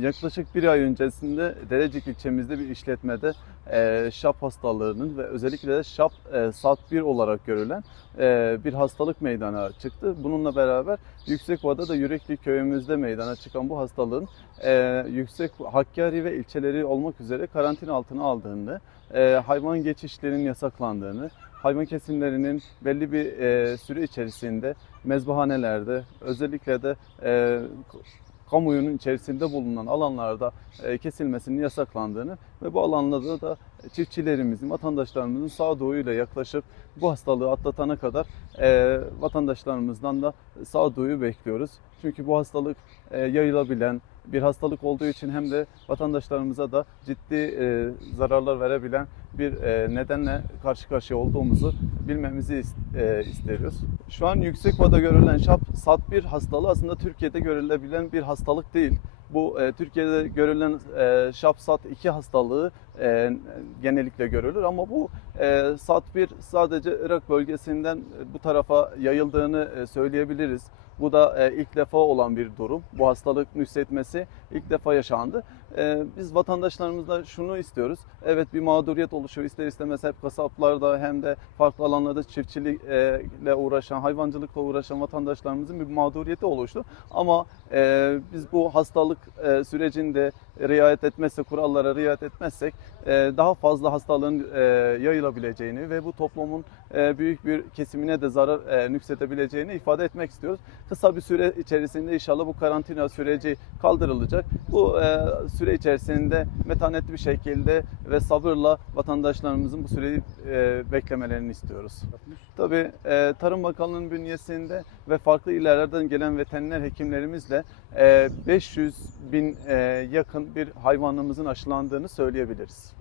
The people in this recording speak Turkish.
Yaklaşık bir ay öncesinde Derecik ilçemizde bir işletmede e, şap hastalığının ve özellikle de şap e, SAT1 olarak görülen e, bir hastalık meydana çıktı. Bununla beraber Yüksekova'da da Yürekli köyümüzde meydana çıkan bu hastalığın e, Yüksek Hakkari ve ilçeleri olmak üzere karantina altına aldığını, e, hayvan geçişlerinin yasaklandığını, hayvan kesimlerinin belli bir e, süre içerisinde mezbahanelerde özellikle de e, kamuoyunun içerisinde bulunan alanlarda e, kesilmesinin yasaklandığını ve bu alanlarda da çiftçilerimizin, vatandaşlarımızın sağduyuyla yaklaşıp bu hastalığı atlatana kadar e, vatandaşlarımızdan da sağduyu bekliyoruz. Çünkü bu hastalık e, yayılabilen bir hastalık olduğu için hem de vatandaşlarımıza da ciddi e, zararlar verebilen bir e, nedenle karşı karşıya olduğumuzu bilmemizi is- e, isteriz. Şu an Yüksekova'da görülen şap SAT1 hastalığı aslında Türkiye'de görülebilen bir hastalık değil. Bu e, Türkiye'de görülen e, şap SAT2 hastalığı e, genellikle görülür ama bu e, SAT1 sadece Irak bölgesinden e, bu tarafa yayıldığını e, söyleyebiliriz. Bu da e, ilk defa olan bir durum. Bu hastalık nüssetmesi ilk defa yaşandı. E, biz vatandaşlarımızda şunu istiyoruz. Evet bir mağduriyet oluşuyor. İster istemez hep kasaplarda hem de farklı alanlarda çiftçilikle uğraşan, hayvancılıkla uğraşan vatandaşlarımızın bir mağduriyeti oluştu. Ama e, biz bu hastalık e, sürecinde riayet etmezsek, kurallara riayet etmezsek e, daha fazla hastalığın yayılabileceğini ve bu toplumun büyük bir kesimine de zarar e, nüksetebileceğini ifade etmek istiyoruz. Kısa bir süre içerisinde inşallah bu karantina süreci kaldırılacak. Bu süre içerisinde metanetli bir şekilde ve sabırla vatandaşlarımızın bu süreyi e, beklemelerini istiyoruz. Tabii e, Tarım Bakanlığı'nın bünyesinde ve farklı illerden gelen veteriner hekimlerimizle e, 500 bin e, yakın bir hayvanımızın aşılandığını söyleyebiliriz.